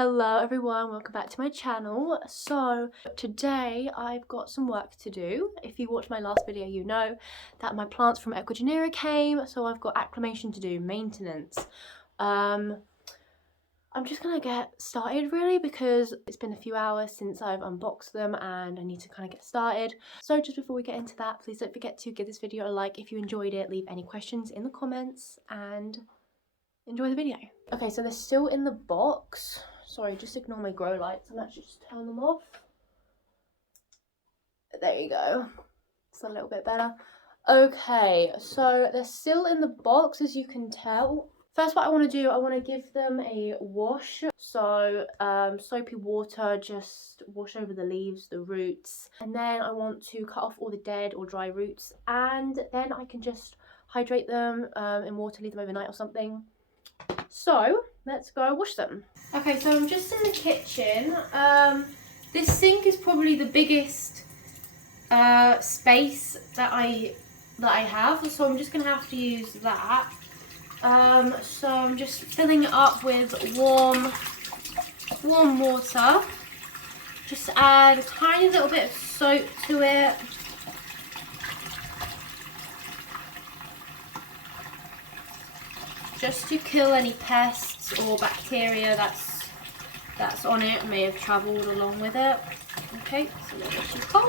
Hello everyone, welcome back to my channel. So today I've got some work to do. If you watched my last video, you know that my plants from Ecuagenera came, so I've got acclimation to do, maintenance. I'm just gonna get started really because it's been a few hours since I've unboxed them and I need to kind of get started. So just before we get into that, please don't forget to give this video a like if you enjoyed it, leave any questions in the comments and enjoy the video. Okay, so they're still in the box. Sorry, just ignore my grow lights. I'm actually just turn them off. There you go. It's a little bit better. Okay, so they're still in the box, as you can tell. First, what I want to do, I want to give them a wash. So soapy water, just wash over the leaves, the roots, and then I want to cut off all the dead or dry roots, and then I can just hydrate them in water, leave them overnight or something. So let's go wash them. Okay, so I'm just in the kitchen. This sink is probably the biggest space that I have, so I'm just gonna have to use that. So I'm just filling it up with warm water. Just add a tiny little bit of soap to it. Just to kill any pests or bacteria that's on it, may have travelled along with it. Okay, so let it too cold.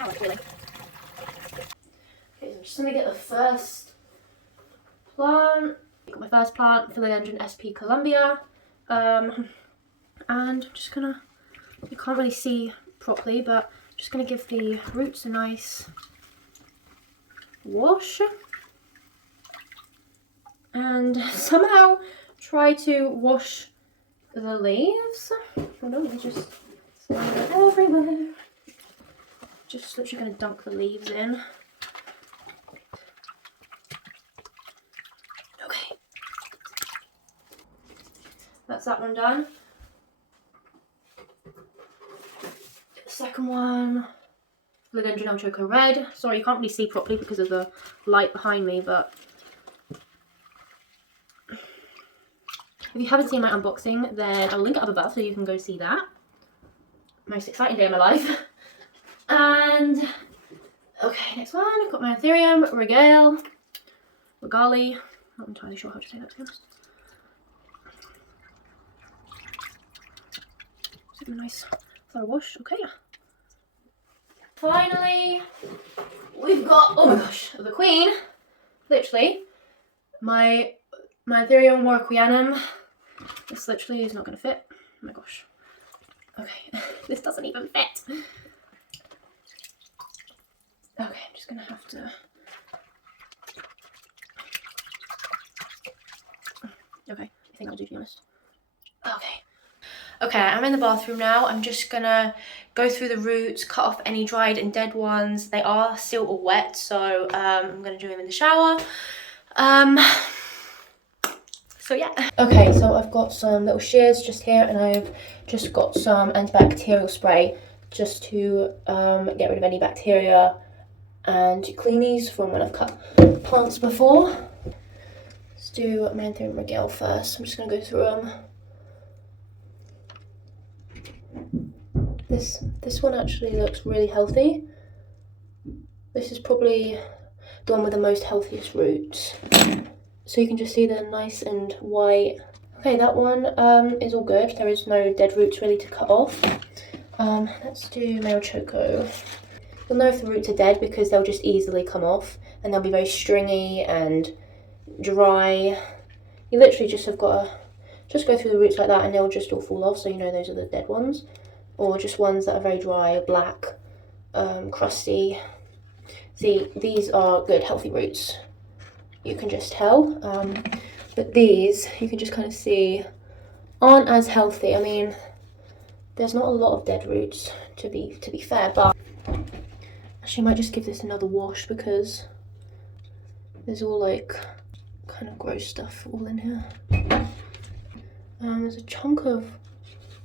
Oh, it's really. Okay, so I'm just gonna get the first plant. Got my first plant, Philodendron SP Columbia, and I'm just gonna. You can't really see properly, but I'm just gonna give the roots a nice wash and somehow try to wash the leaves. Hold on, just everywhere. Just literally gonna dunk the leaves in. Okay, that's that one done. Get the second one. Philodendron Choco Red. Sorry, you can't really see properly because of the light behind me, but if you haven't seen my unboxing, then I'll link it up above so you can go see that. Most exciting day of my life. And okay, next one. I've got my Anthurium Regali. Not entirely sure how to say that, to be honest. Just a nice thorough wash. Okay. Finally, we've got, oh my gosh, the queen. Literally, my Ethereum Ecuagenera. This literally is not going to fit. Oh my gosh. Okay, this doesn't even fit. Okay, I'm just going to have to. Okay, I think I'll do, to be honest. Okay, I'm in the bathroom now. I'm just gonna go through the roots, cut off any dried and dead ones. They are still all wet, so I'm gonna do them in the shower. So yeah. Okay, so I've got some little shears just here, and I've just got some antibacterial spray just to get rid of any bacteria and to clean these from when I've cut plants before. Let's do my Anthurium Regali first. I'm just gonna go through them. This one actually looks really healthy. This is probably the one with the most healthiest roots. So you can just see they're nice and white. Okay, that one is all good. There is no dead roots really to cut off. Let's do male choco. You'll know if the roots are dead because they'll just easily come off and they'll be very stringy and dry. You literally just have got to just go through the roots like that and they'll just all fall off, so you know those are the dead ones. Or just ones that are very dry, black, crusty. See, these are good, healthy roots. You can just tell. But these, you can just kind of see, aren't as healthy. I mean, there's not a lot of dead roots, to be fair, but actually I might just give this another wash because there's all like kind of gross stuff all in here. There's a chunk of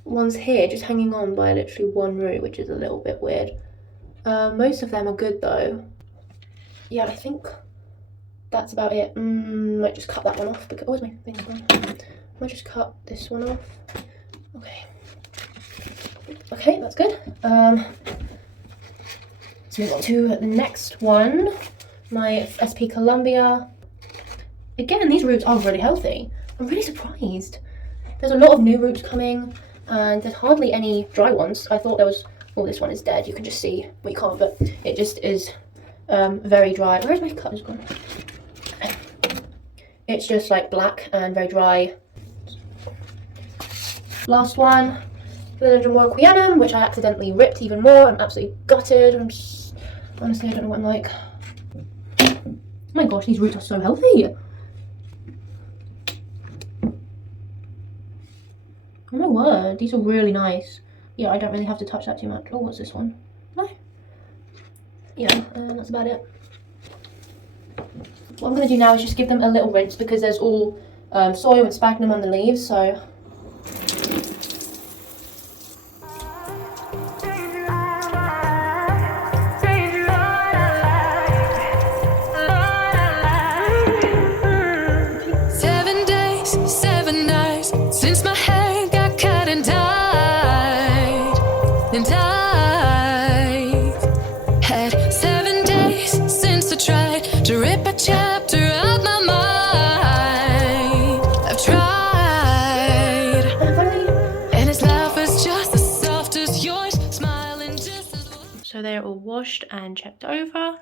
ones here just hanging on by literally one root, which is a little bit weird. Most of them are good though. Yeah, I think that's about it. Might just cut that one off because, oh, where's my thing gone? I might just cut this one off. Okay. Okay, that's good. Let's move on to the next one. My SP Columbia. Again, these roots are really healthy. I'm really surprised. There's a lot of new roots coming, and there's hardly any dry ones. I thought there was. Oh, this one is dead. You can just see. Well, you can't, but it just is very dry. Where's my cutters gone? It's just like black and very dry. Last one, Philodendron Ecuagenera, which I accidentally ripped even more. I'm absolutely gutted. I'm just, honestly, I don't know what I'm like. Oh my gosh, these roots are so healthy. Oh my word, these are really nice. Yeah, I don't really have to touch that too much. Oh, what's this one? No. Yeah, that's about it. What I'm going to do now is just give them a little rinse because there's all soil and sphagnum on the leaves, so... So they're all washed and checked over.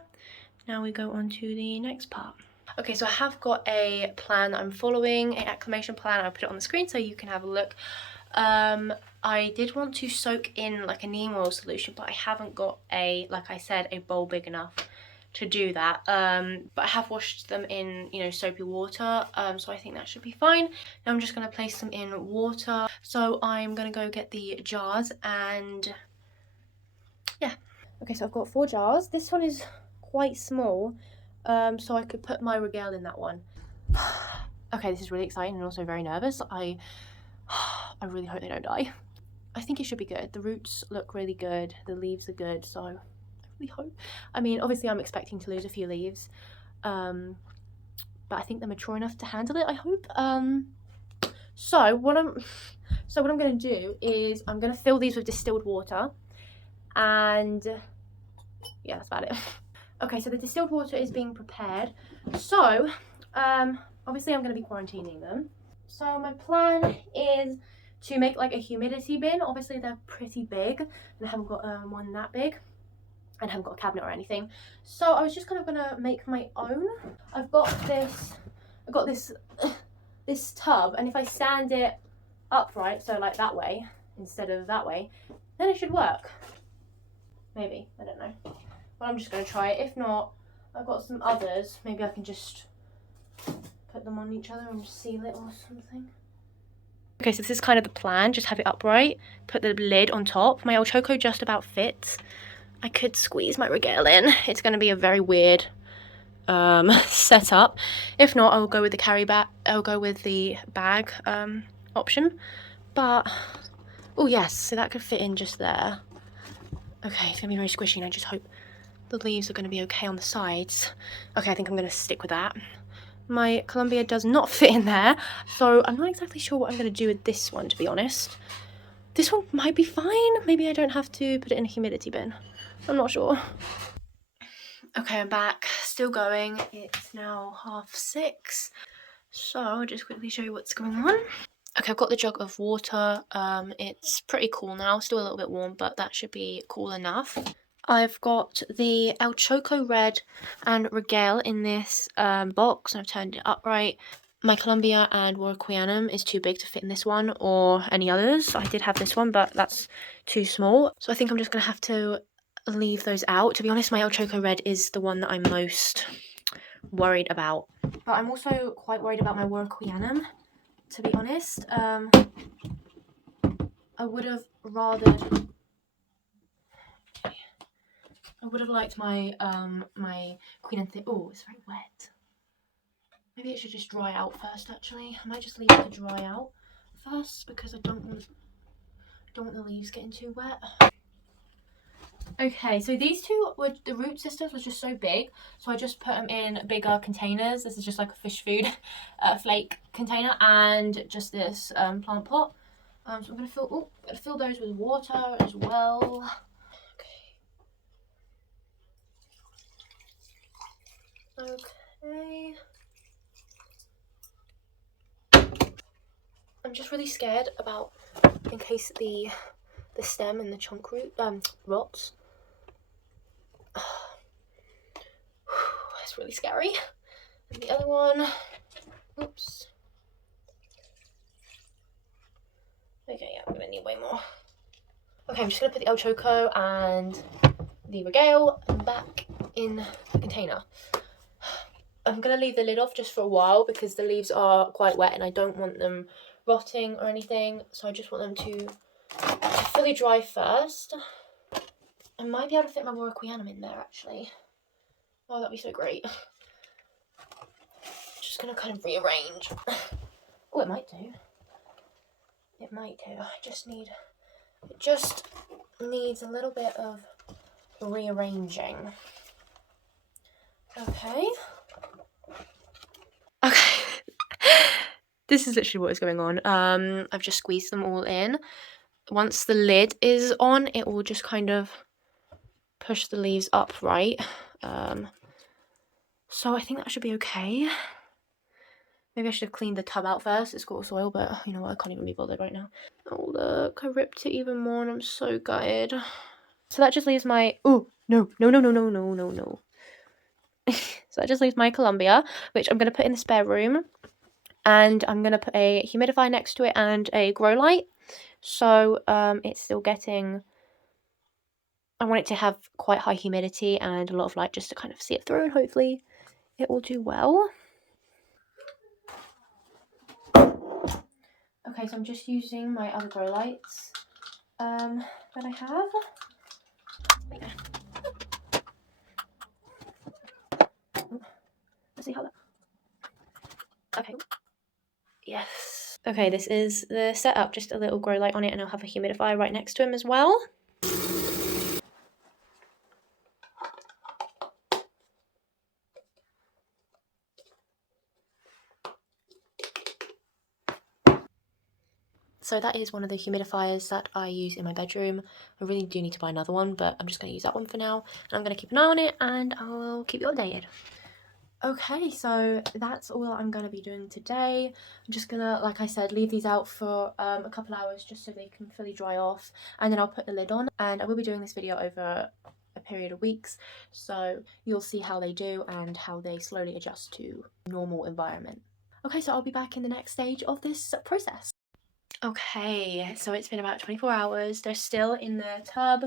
Now we go on to the next part. Okay, so I have got a plan that I'm following, an acclimation plan. I'll put it on the screen so you can have a look. I did want to soak in like a neem oil solution, but I haven't got like I said, a bowl big enough to do that. But I have washed them in, you know, soapy water, so I think that should be fine. Now I'm just going to place them in water. So I'm going to go get the jars and yeah. Okay, so I've got 4 jars. This one is quite small, so I could put my regale in that one. Okay, this is really exciting and also very nervous. I really hope they don't die. I think it should be good. The roots look really good. The leaves are good, so I really hope. I mean, obviously I'm expecting to lose a few leaves, but I think they're mature enough to handle it, I hope. So what I'm going to do is I'm going to fill these with distilled water. And yeah, that's about it. Okay, so the distilled water is being prepared. So obviously I'm going to be quarantining them. So my plan is to make like a humidity bin. Obviously they're pretty big and I haven't got one that big and I haven't got a cabinet or anything. So I was just kind of going to make my own. I've got this this tub, and if I stand it upright, so like that way instead of that way, then it should work. Maybe, I don't know. Well, I'm just going to try it. If not, I've got some others. Maybe I can just put them on each other and seal it or something. Okay, so this is kind of the plan. Just have it upright. Put the lid on top. My El Choco just about fits. I could squeeze my regale in. It's going to be a very weird setup. If not, I'll go with the carry bag. I'll go with the bag option. But, oh yes, so that could fit in just there. Okay, it's going to be very squishy and I just hope the leaves are going to be okay on the sides. Okay, I think I'm going to stick with that. My Columbia does not fit in there, so I'm not exactly sure what I'm going to do with this one, to be honest. This one might be fine. Maybe I don't have to put it in a humidity bin. I'm not sure. Okay, I'm back. Still going. It's now 6:30. So I'll just quickly show you what's going on. Okay, I've got the jug of water. It's pretty cool now, still a little bit warm, but that should be cool enough. I've got the El Choco Red and Regale in this box, and I've turned it upright. My Columbia and Ecuagenera is too big to fit in this one or any others. I did have this one, but that's too small. So I think I'm just going to have to leave those out. To be honest, my El Choco Red is the one that I'm most worried about. But I'm also quite worried about my Ecuagenera. To be honest, I would have liked my my Queen and oh, it's very wet. Maybe it should just dry out first. Actually, I might just leave it to dry out first because I don't want the leaves getting too wet. Okay, so these two were, the root systems was just so big, so I just put them in bigger containers. This is just like a fish food flake container, and just this plant pot. So I'm gonna fill those with water as well. Okay. I'm just really scared about in case the stem and the trunk root rots. It's really scary. And the other one, oops. Okay, yeah, I'm gonna need way more. Okay, I'm just gonna put the El Choco and the Regale back in the container. I'm gonna leave the lid off just for a while because the leaves are quite wet and I don't want them rotting or anything. So I just want them to fully dry first. I might be able to fit my more Ecuagenera in there actually. Oh, that'd be so great. Just gonna kind of rearrange. Oh, it might do. It might do. It just needs a little bit of rearranging. Okay. Okay. This is literally what is going on. I've just squeezed them all in. Once the lid is on, it will just kind of push the leaves upright. So I think that should be okay. Maybe I should have cleaned the tub out first. It's got soil, but you know what? I can't even be bothered right now. Oh look, I ripped it even more and I'm so gutted. So that just leaves my... Oh, no. So that just leaves my Columbia, which I'm going to put in the spare room. And I'm going to put a humidifier next to it and a grow light. So it's still getting... I want it to have quite high humidity and a lot of light just to kind of see it through, and hopefully it will do well. Okay, so I'm just using my other grow lights that I have. Let's see how that... Okay. Yes. Okay, this is the setup, just a little grow light on it, and I'll have a humidifier right next to him as well. So that is one of the humidifiers that I use in my bedroom. I really do need to buy another one, but I'm just going to use that one for now. And I'm going to keep an eye on it and I'll keep you updated. Okay, so that's all that I'm going to be doing today. I'm just going to, like I said, leave these out for a couple hours just so they can fully dry off. And then I'll put the lid on. And I will be doing this video over a period of weeks. So you'll see how they do and how they slowly adjust to normal environment. Okay, so I'll be back in the next stage of this process. Okay, so it's been about 24 hours. They're still in the tub.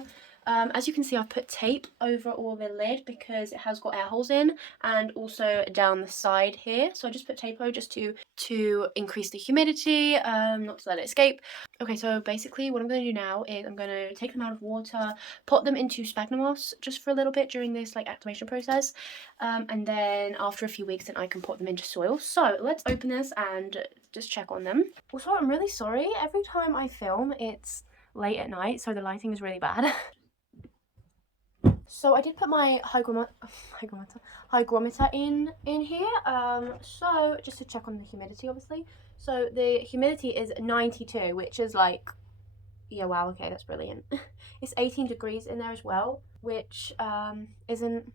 As you can see, I've put tape over all the lid because it has got air holes in, and also down the side here. So I just put tape over just to increase the humidity, not to let it escape. Okay, so basically what I'm going to do now is I'm going to take them out of water, put them into sphagnum moss just for a little bit during this like acclimation process, and then after a few weeks then I can put them into soil. So let's open this and just check on them. Also, I'm really sorry, every time I film it's late at night, so the lighting is really bad. So I did put my hygrometer in here, so just to check on the humidity, obviously. So the humidity is 92, which is like, yeah, wow, okay, that's brilliant. It's 18 degrees in there as well, which isn't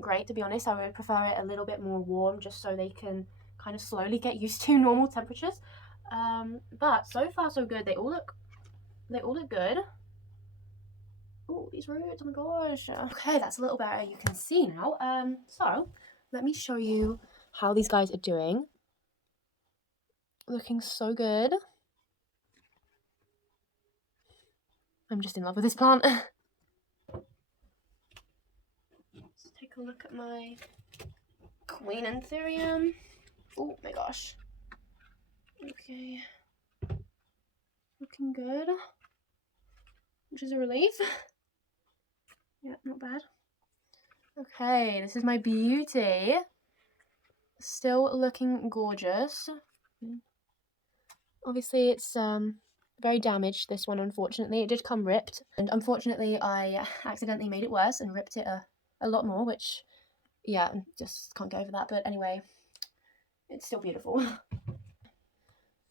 great, to be honest. I would prefer it a little bit more warm just so they can kind of slowly get used to normal temperatures. But so far so good. They all look good. Oh, these roots, oh my gosh. Okay, that's a little better, you can see now. So let me show you how these guys are doing. Looking so good. I'm just in love with this plant. Let's take a look at my Queen Anthurium. Oh my gosh. Okay. Looking good. Which is a relief. Yeah, not bad. Okay, this is my beauty. Still looking gorgeous. Obviously it's very damaged, this one, unfortunately. It did come ripped, and unfortunately I accidentally made it worse and ripped it a lot more, which, yeah, just can't get over that. But anyway, it's still beautiful.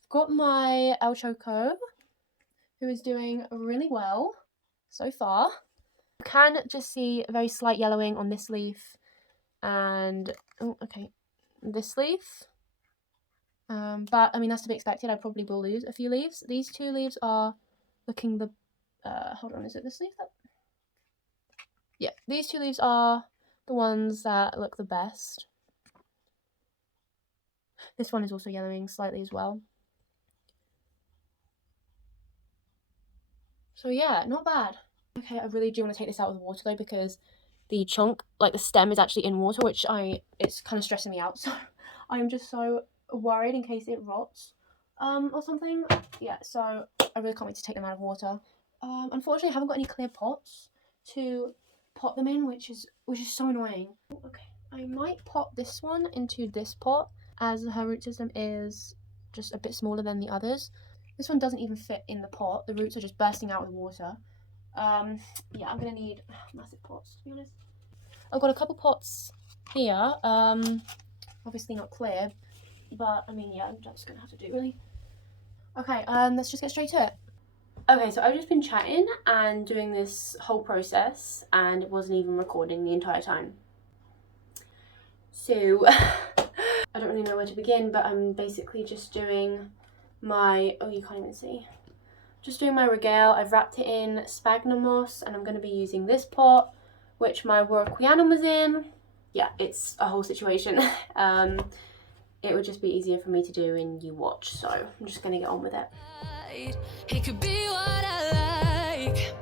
Got my El Choco, who is doing really well so far. You can just see a very slight yellowing on this leaf and, oh, okay, this leaf. But I mean, that's to be expected. I probably will lose a few leaves. These two leaves are looking the, hold on, is it this leaf? Yeah, these two leaves are the ones that look the best. This one is also yellowing slightly as well. So yeah, not bad. Okay, I really do want to take this out of the water though, because the chunk, like the stem, is actually in water, which it's kind of stressing me out. So I'm just so worried in case it rots or something. Yeah, so I really can't wait to take them out of water. Unfortunately, I haven't got any clear pots to pot them in, which is so annoying. Okay, I might pot this one into this pot, as her root system is just a bit smaller than the others. This one doesn't even fit in the pot. The roots are just bursting out of the water. Yeah, I'm gonna need massive pots, to be honest. I've got a couple pots here. Obviously not clear, but I mean, yeah, I'm just gonna have to do really. Okay, let's just get straight to it. Okay, so I've just been chatting and doing this whole process, and it wasn't even recording the entire time. So I don't really know where to begin, but I'm basically just doing my, oh, you can't even see. Just doing my regale. I've wrapped it in sphagnum moss, and I'm going to be using this pot, which my Ecuagenera was in. Yeah, it's a whole situation. It would just be easier for me to do and you watch, so I'm just going to get on with it. It could be what I like,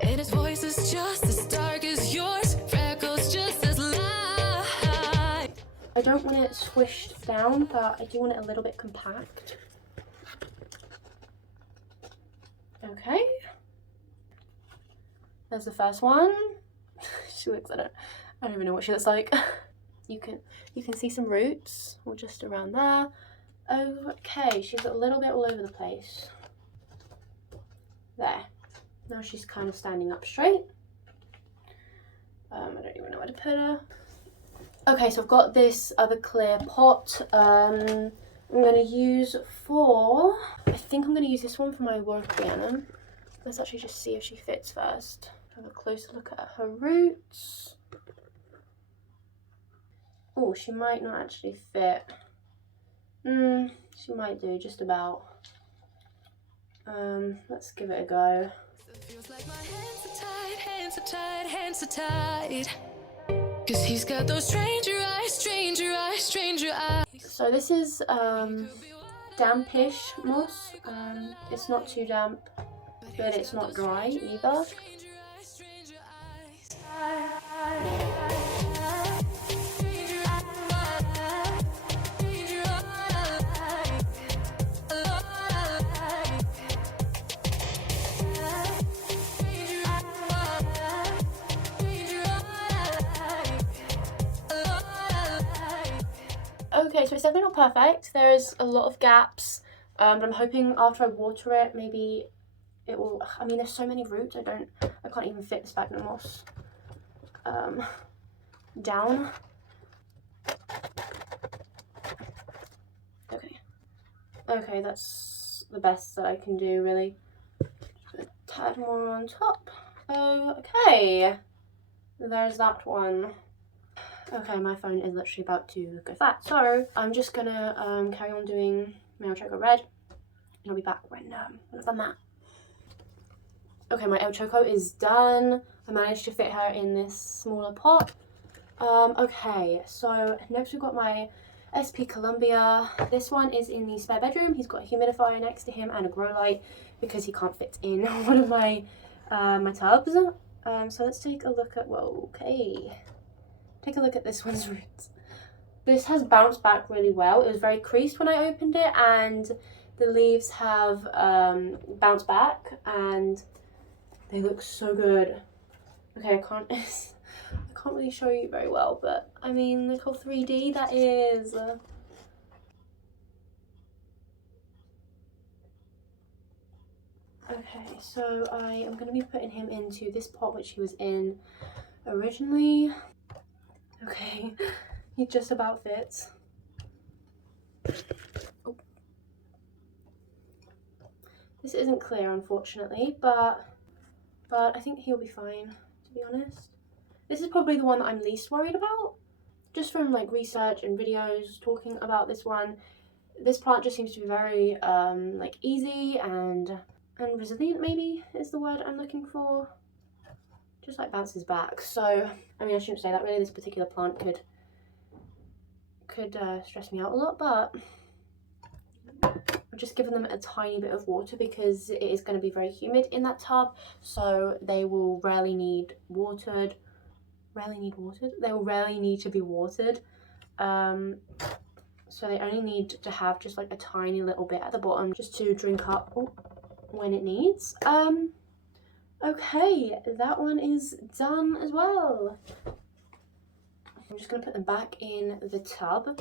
and his voice is just as dark as yours, freckles just as light. I don't want it swished down, but I do want it a little bit compact. Okay, there's the first one. She looks, I don't even know what she looks like. You can see some roots, or just around there. Okay, she's a little bit all over the place. There. Now she's kind of standing up straight. I don't even know where to put her. Okay, so I've got this other clear pot. I'm going to use I think I'm going to use this one for my work piano. Let's actually just see if she fits first. Have a closer look at her roots. Oh, she might not actually fit. She might do, just about. Let's give it a go. Feels like my hands are tied, hands are tied, hands are tied. 'Cause he's got those stranger eyes, stranger eyes, stranger eyes. So this is dampish moss. It's not too damp, but it's not dry either. Okay, so it's definitely not perfect. There is a lot of gaps, but I'm hoping after I water it, maybe it will. I mean, there's so many roots. I can't even fit the sphagnum moss down. Okay, that's the best that I can do, really. Just a tad more on top. Okay, there's that one. Okay, my phone is literally about to go flat, so I'm just gonna carry on doing my El Choco red, and I'll be back when I've done that. Okay, my El Choco is done. I managed to fit her in this smaller pot. Okay, so next we've got my SP Columbia. This one is in the spare bedroom. He's got a humidifier next to him and a grow light because he can't fit in one of my my tubs. So let's take a look at, whoa, okay. Take a look at this one's roots. This has bounced back really well. It was very creased when I opened it, and the leaves have bounced back and they look so good. Okay, I can't really show you very well, but I mean, look how 3D that is. Okay, so I am going to be putting him into this pot which he was in originally. Okay, he just about fits. Oh. This isn't clear, unfortunately, but I think he'll be fine, to be honest. This is probably the one that I'm least worried about, just from like research and videos talking about this one. This plant just seems to be very like easy and resilient, maybe is the word I'm looking for. Just like bounces back. So I mean, I shouldn't say that really. This particular plant could stress me out a lot, but I've just given them a tiny bit of water because it is going to be very humid in that tub, so they will rarely need watered. They will rarely need to be watered. So they only need to have just like a tiny little bit at the bottom just to drink up when it needs. Okay, that one is done as well. I'm just going to put them back in the tub.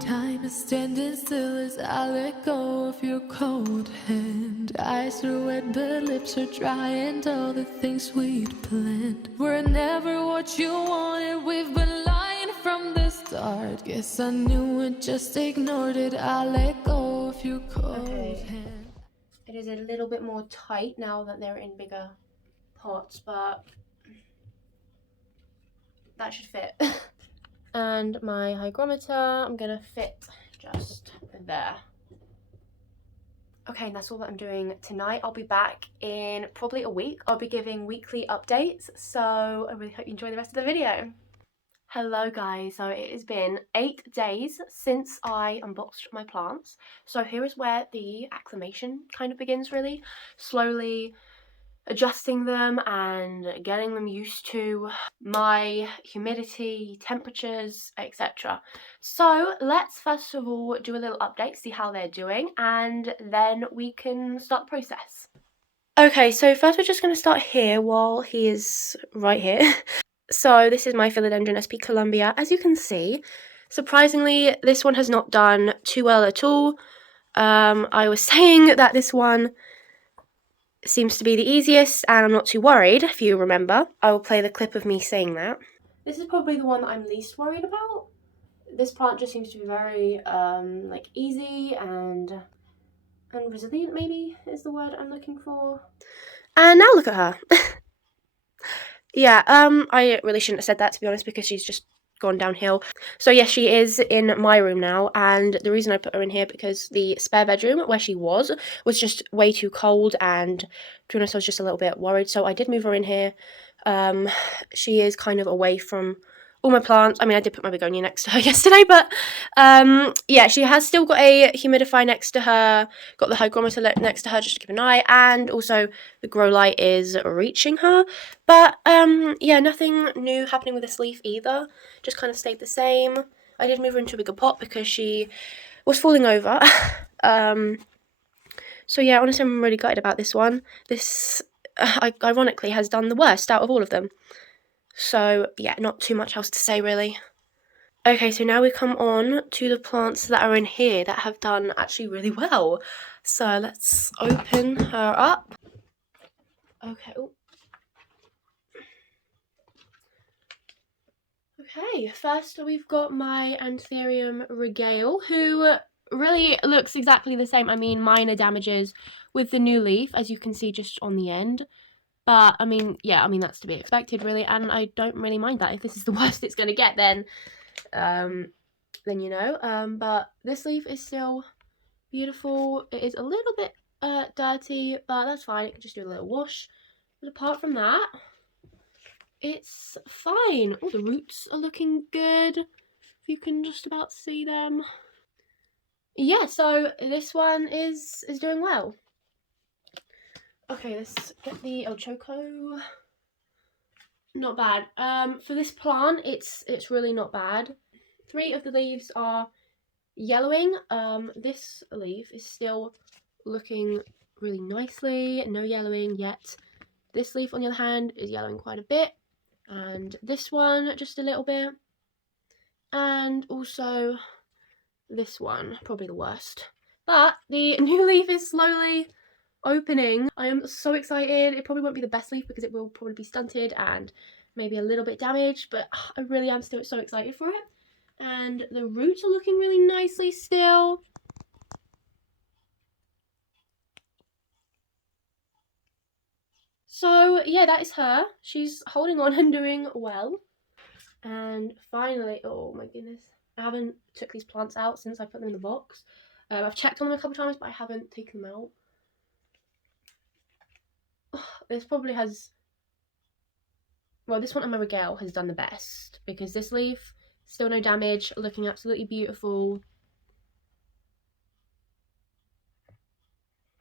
Time is standing still as I let go of your cold hand. Eyes are wet but lips are dry, and all the things we'd planned were never what you wanted. We've been lying from the start. Guess I knew it, just ignored it. I let go of your cold hand. It is a little bit more tight now that they're in bigger pots, but that should fit. And my hygrometer, I'm gonna fit just there. Okay, and that's all that I'm doing tonight. I'll be back in probably a week. I'll be giving weekly updates, so I really hope you enjoy the rest of the video. Hello guys, so it has been 8 days since I unboxed my plants. So here is where the acclimation kind of begins, really. Slowly adjusting them and getting them used to my humidity, temperatures, etc. So let's first of all do a little update, see how they're doing, and then we can start the process. Okay, so first we're just going to start here while he is right here. So this is my Philodendron SP Columbia. As you can see, surprisingly, this one has not done too well at all. I was saying that this one seems to be the easiest, and I'm not too worried, if you remember. I will play the clip of me saying that. This is probably the one that I'm least worried about. This plant just seems to be very like easy and resilient, maybe is the word I'm looking for. And now look at her. Yeah, I really shouldn't have said that, to be honest, because she's just gone downhill. So yes, she is in my room now, and the reason I put her in here because the spare bedroom where she was just way too cold, and to be honest, I was just a little bit worried, so I did move her in here. She is kind of away from all my plants. I mean, I did put my begonia next to her yesterday, but yeah, she has still got a humidifier next to her, got the hygrometer next to her just to keep an eye, and also the grow light is reaching her. But yeah, nothing new happening with this leaf either, just kind of stayed the same. I did move her into a bigger pot because she was falling over. So yeah, honestly, I'm really gutted about this one. This ironically has done the worst out of all of them. So yeah, not too much else to say really. Okay, so now we come on to the plants that are in here that have done actually really well. So let's open her up. Okay. Ooh. Okay, first we've got my Anthurium regale, who really looks exactly the same. I mean, minor damages with the new leaf, as you can see just on the end. But, I mean, yeah, I mean, that's to be expected, really, and I don't really mind that. If this is the worst it's going to get, then you know. But this leaf is still beautiful. It is a little bit dirty, but that's fine. It can just do a little wash. But apart from that, it's fine. All the roots are looking good, if you can just about see them. Yeah, so this one is doing well. Okay, let's get the Choco. Not bad. For this plant, it's really not bad. 3 of the leaves are yellowing. This leaf is still looking really nicely. No yellowing yet. This leaf, on the other hand, is yellowing quite a bit. And this one, just a little bit. And also this one, probably the worst. But the new leaf is slowly opening. I am so excited. It probably won't be the best leaf because it will probably be stunted and maybe a little bit damaged, but I really am still so excited for it. And the roots are looking really nicely still. So yeah, that is her. She's holding on and doing well. And finally, oh my goodness, I haven't took these plants out since I put them in the box. I've checked on them a couple times, but I haven't taken them out. This probably has, well, this one at my regale has done the best because this leaf, still no damage, looking absolutely beautiful.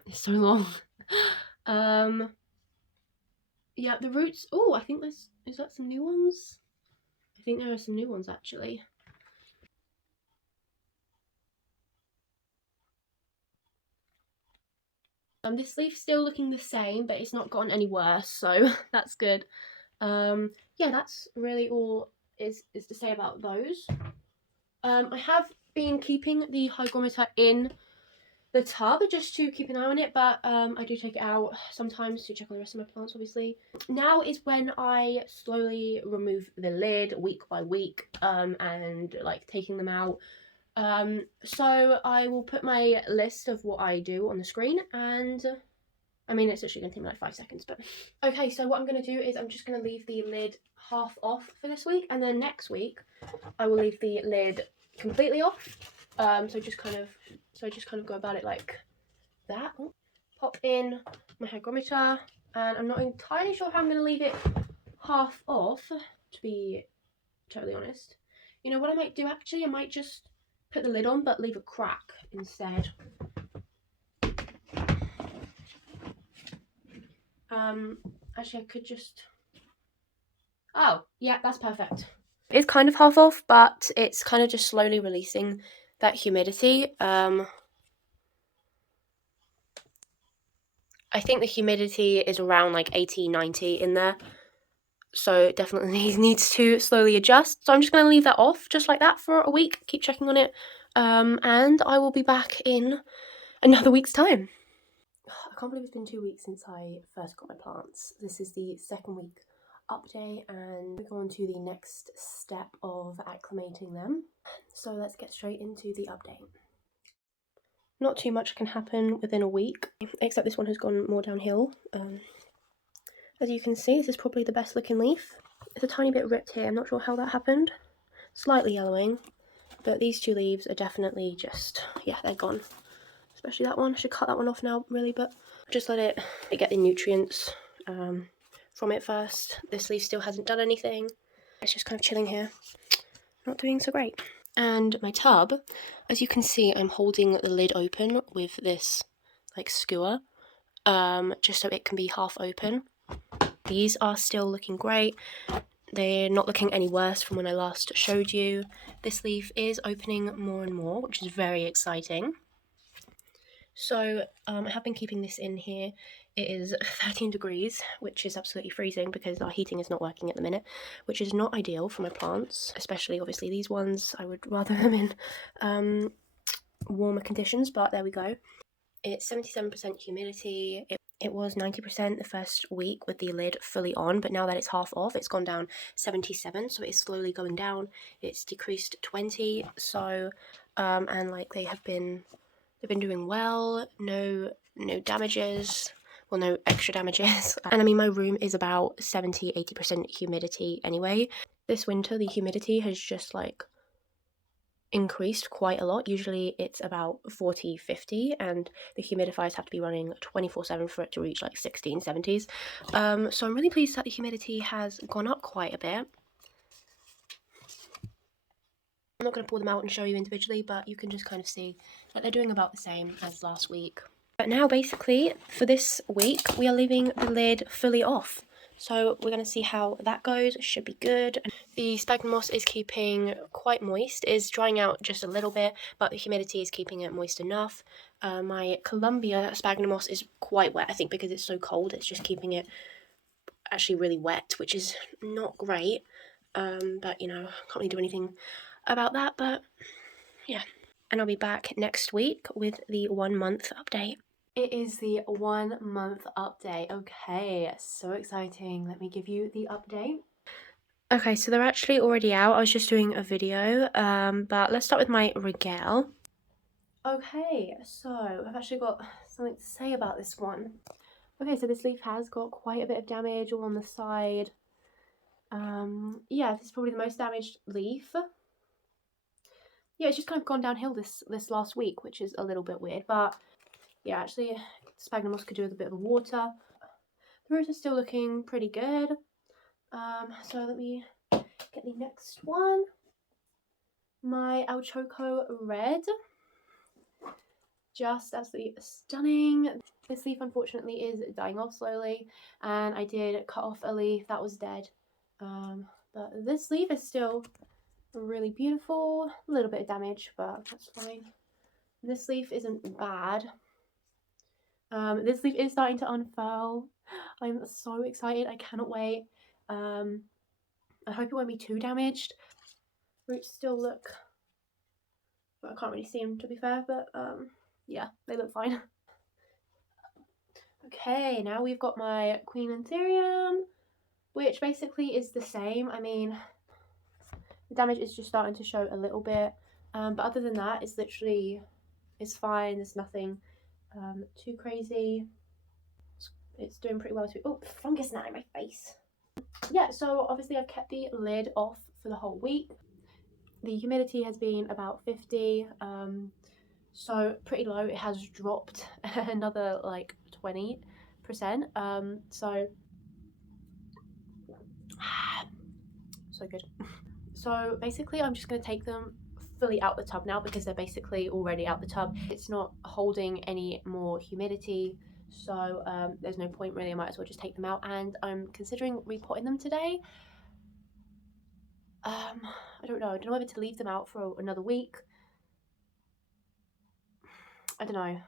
It's so long. Yeah, the roots, oh, I think is that some new ones? I think there are some new ones actually. This leaf's still looking the same, but it's not gotten any worse, so that's good. Yeah, that's really all is to say about those. I have been keeping the hygrometer in the tub just to keep an eye on it, but I do take it out sometimes to check on the rest of my plants, obviously. Now is when I slowly remove the lid week by week, and like taking them out. So I will put my list of what I do on the screen, and I mean, it's literally going to take me like 5 seconds, but okay, so what I'm going to do is I'm just going to leave the lid half off for this week, and then next week I will leave the lid completely off. So just kind of go about it like that. Pop in my hygrometer, and I'm not entirely sure how I'm going to leave it half off, to be totally honest. You know what I might do actually? I might just put the lid on but leave a crack instead. Actually I could just, oh yeah, that's perfect. It's kind of half off, but it's kind of just slowly releasing that humidity. I think the humidity is around like 80, 90 in there, so it definitely needs to slowly adjust. So I'm just going to leave that off just like that for a week, keep checking on it, and I will be back in another week's time. I can't believe it's been 2 weeks since I first got my plants. This is the 2nd week update, and we go on to the next step of acclimating them. So let's get straight into the update. Not too much can happen within a week, except this one has gone more downhill. As you can see, this is probably the best looking leaf. It's a tiny bit ripped here, I'm not sure how that happened. Slightly yellowing, but these 2 leaves are definitely just, yeah, they're gone. Especially that one. I should cut that one off now, really, but just let it get the nutrients from it first. This leaf still hasn't done anything. It's just kind of chilling here. Not doing so great. And my tub, as you can see, I'm holding the lid open with this like skewer, just so it can be half open. These are still looking great. They're not looking any worse from when I last showed you. This leaf is opening more and more, which is very exciting. So I have been keeping this in here. It is 13 degrees, which is absolutely freezing because our heating is not working at the minute, which is not ideal for my plants, especially obviously these ones. I would rather them in warmer conditions, but there we go. It's 77% humidity. It was 90% the first week with the lid fully on, but now that it's half off, it's gone down 77, so it's slowly going down. It's decreased 20, so and like they've been doing well, no damages, well, no extra damages. And I mean, my room is about 70-80% humidity anyway. This winter, the humidity has just like increased quite a lot. Usually it's about 40-50, and the humidifiers have to be running 24/7 for it to reach like 16, 70s. So I'm really pleased that the humidity has gone up quite a bit. I'm not going to pull them out and show you individually, but you can just kind of see that they're doing about the same as last week. But now basically for this week we are leaving the lid fully off. So we're going to see how that goes. It should be good. The sphagnum moss is keeping quite moist. It is drying out just a little bit, but the humidity is keeping it moist enough. My Columbia sphagnum moss is quite wet, I think because it's so cold. It's just keeping it actually really wet, which is not great. But you know, can't really do anything about that, but yeah. and I'll be back next week with the 1 month update. It is the 1 month update. Okay, so exciting. Let me give you the update. Okay, so they're actually already out. I was just doing a video, but let's start with my regale. Okay, so I've actually got something to say about this one. Okay, so this leaf has got quite a bit of damage all on the side. Yeah, this is probably the most damaged leaf. Yeah, it's just kind of gone downhill this last week, which is a little bit weird, but yeah, actually sphagnum moss could do with a bit of water. The roots are still looking pretty good. So let me get the next one. My Alchoco red. Just absolutely stunning. This leaf unfortunately is dying off slowly, and I did cut off a leaf that was dead. But this leaf is still really beautiful. A little bit of damage, but that's fine. This leaf isn't bad. This leaf is starting to unfurl. I'm so excited. I cannot wait. I hope it won't be too damaged. Roots still look, well, I can't really see them to be fair, but yeah, they look fine. Okay, now we've got my Queen Anthurium, which basically is the same. I mean, the damage is just starting to show a little bit, but other than that, it's literally, it's fine. There's nothing too crazy. It's doing pretty well too. Oh, fungus gnat in my face. Yeah, so obviously I've kept the lid off for the whole week. The humidity has been about 50, so pretty low. It has dropped another like 20%. So good. So basically I'm just going to take them fully out the tub now because they're basically already out the tub. It's not holding any more humidity, so there's no point really. I might as well just take them out, and I'm considering repotting them today. I don't know whether to leave them out for another week. I don't know.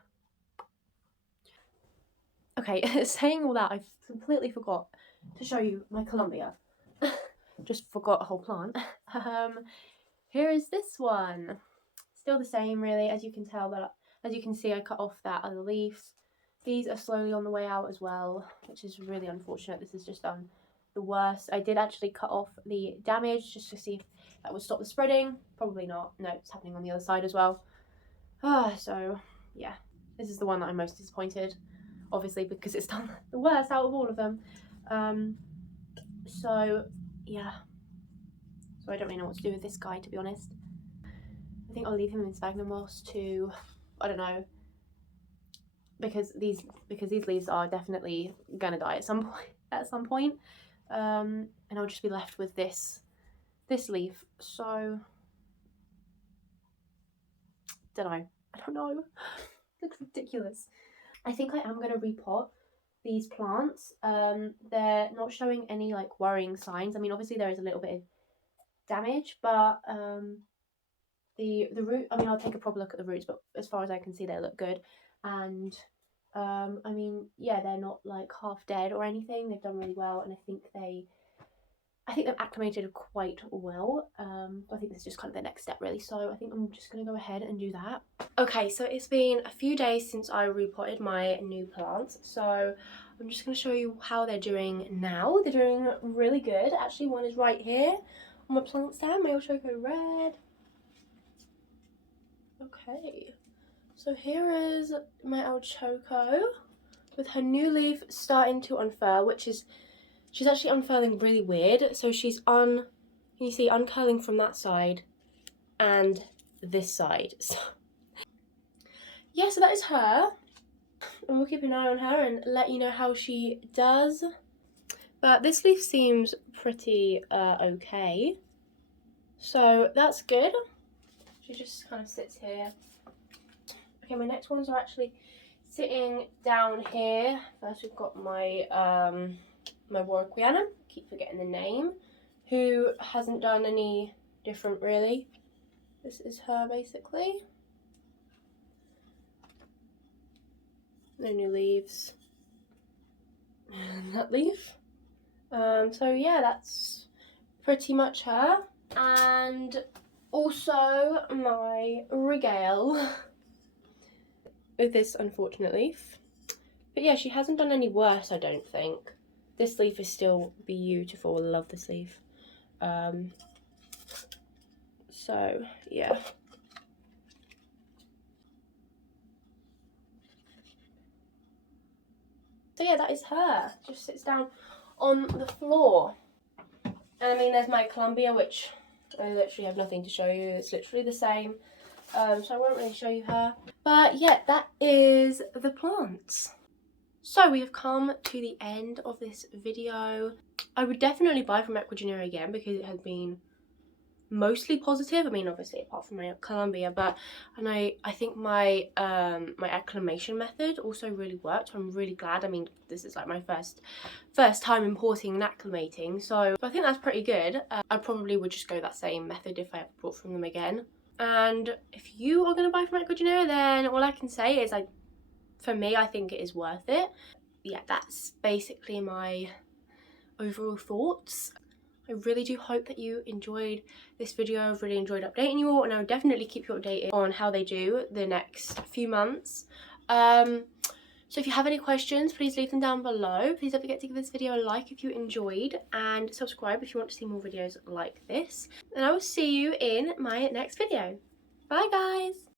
Okay, saying all that, I completely forgot to show you my Columbia. Just forgot a whole plant. Here is this one. Still the same really, as you can tell, but as you can see I cut off that other leaf. These are slowly on the way out as well, which is really unfortunate. This has just done the worst. I did actually cut off the damage just to see if that would stop the spreading. Probably not. No, it's happening on the other side as well. So yeah, this is the one that I'm most disappointed, obviously, because it's done the worst out of all of them. So yeah, so I don't really know what to do with this guy, to be honest. I think I'll leave him in sphagnum moss to, I don't know, because these leaves are definitely gonna die at some point, and I'll just be left with this leaf. So I don't know. Looks ridiculous. I think I am gonna repot these plants. They're not showing any like worrying signs. I mean, obviously there is a little bit of damage, but the root, I mean, I'll take a proper look at the roots, but as far as I can see they look good. And I mean, yeah, they're not like half dead or anything. They've done really well, and I think they've acclimated quite well. I think this is just kind of the next step really, so I think I'm just going to go ahead and do that. Okay, so it's been a few days since I repotted my new plants, so I'm just going to show you how they're doing now. They're doing really good. Actually, one is right here on my plant stand, my Osmocote red. Okay, so here is my Alchoco with her new leaf starting to unfurl, which is, she's actually unfurling really weird. So she's can you see, uncurling from that side and this side. So yeah, so that is her. And we'll keep an eye on her and let you know how she does. But this leaf seems pretty okay. So that's good. She just kind of sits here. Okay, my next ones are actually sitting down here. First we've got my my Ecuagenera, keep forgetting the name, who hasn't done any different really. This is her basically. No new leaves. And that leaf. So yeah, that's pretty much her. And Also, my regale with this unfortunate leaf. But yeah, she hasn't done any worse, I don't think. This leaf is still beautiful. I love this leaf. So yeah. So yeah, that is her. Just sits down on the floor. And I mean, there's my Columbia, which I literally have nothing to show you. It's literally the same. So I won't really show you her. But yeah, that is the plants. So we have come to the end of this video. I would definitely buy from Ecuagenera again because it has been mostly positive. I mean, obviously apart from my Columbia, but I think my my acclimation method also really worked. I'm really glad. I mean, this is like my first time importing and acclimating, so I think that's pretty good. I probably would just go that same method if I ever bought from them again. And if you are going to buy from Ecuagenera, then all I can say is, for me, I think it is worth it. Yeah, that's basically my overall thoughts. I really do hope that you enjoyed this video. I've really enjoyed updating you all, and I'll definitely keep you updated on how they do the next few months. So if you have any questions, please leave them down below. Please don't forget to give this video a like if you enjoyed, and subscribe if you want to see more videos like this. And I will see you in my next video. Bye guys!